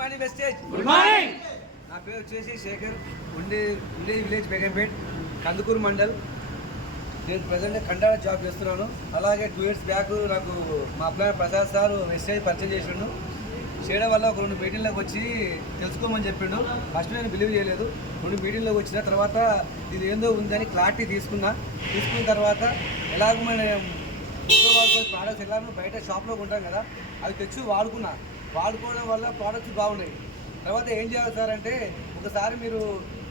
Morning wastage good morning. నా పేరు వచ్చేసి శేఖర్ ఉండే ఉండే విలేజ్ బేగంపేట్ కందుకూరు మండల్. నేను ప్రజెంట్ కండాడ జాబ్ చేస్తున్నాను. అలాగే టూ ఇయర్స్ బ్యాక్ నాకు మా అబ్బాయి ప్రసాద్ సార్ వెస్టేజ్ పరిచయం చేసిండు. చేయడం వల్ల ఒక రెండు మీటింగ్లోకి వచ్చి తెలుసుకోమని చెప్పిండు. ఫస్ట్ నేను బిలీవ్ చేయలేదు. రెండు మీటింగ్లోకి వచ్చిన తర్వాత ఇది ఏందో ఉందని క్లారిటీ తీసుకున్నా. తీసుకున్న తర్వాత ఎలాగ మన ప్రోడక్ట్స్ ఎలాగో బయట షాప్లో కొంటాం కదా అవి తెచ్చి వాడుకున్నా. వాడుకోవడం వల్ల ప్రోడక్ట్స్ బాగున్నాయి. తర్వాత ఏం చేయాలి సార్ అంటే ఒకసారి మీరు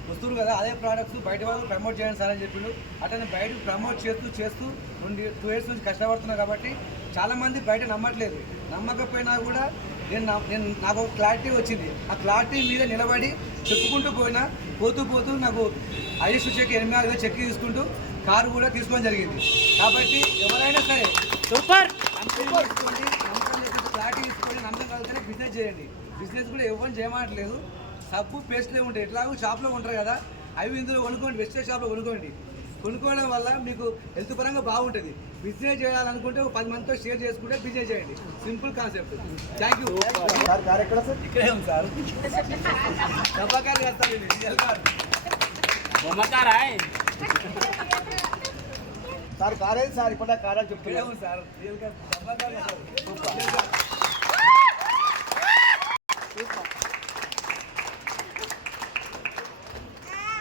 వస్తువులు కదా అదే ప్రోడక్ట్స్ బయట వాళ్ళు ప్రమోట్ చేయండి సార్ అని చెప్పిండు అట్లనే బయట ప్రమోట్ చేస్తూ చేస్తూ రెండు టూ ఇయర్స్ నుంచి కష్టపడుతున్నా కాబట్టి చాలామంది బయట నమ్మట్లేదు. నమ్మకపోయినా కూడా నేను నేను నాకు ఒక క్లారిటీ వచ్చింది. ఆ క్లారిటీ మీద నిలబడి చెప్పుకుంటూ పోయినా పోతూ పోతూ నాకు ఐఎస్ చెక్ ఎనిమిది చెక్ తీసుకుంటూ కారు కూడా తీసుకోవడం జరిగింది. కాబట్టి ఎవరైనా సరే సూపర్! నమ్మకం బిజినెస్ చేయండి. బిజినెస్ కూడా ఎవరిని చేయమనట్లేదు సబ్బు పేస్ట్లే ఉంటాయి. ఎట్లాగో షాప్లో ఉంటారు కదా. అవి ఇందులో కొనుక్కోండి. వెస్టేజ్ షాప్లో కొనుక్కోండి. కొనుక్కోవడం వల్ల మీకు హెల్త్ పరంగా బాగుంటుంది. బిజినెస్ చేయాలనుకుంటే ఒక పది మందితో షేర్ చేసుకుంటే బిజినెస్ చేయండి. Simple concept thank you sir car ఎక్కడ సార్? ఇక్కడే ఉంది సార్. డబ్బాకాయలు సార్. కార్ ఏది సార్? ఇప్పుడు కార్ అని ఇక్కడే చెప్తున్నారు ఉంది సార్. డబ్బాకాయలు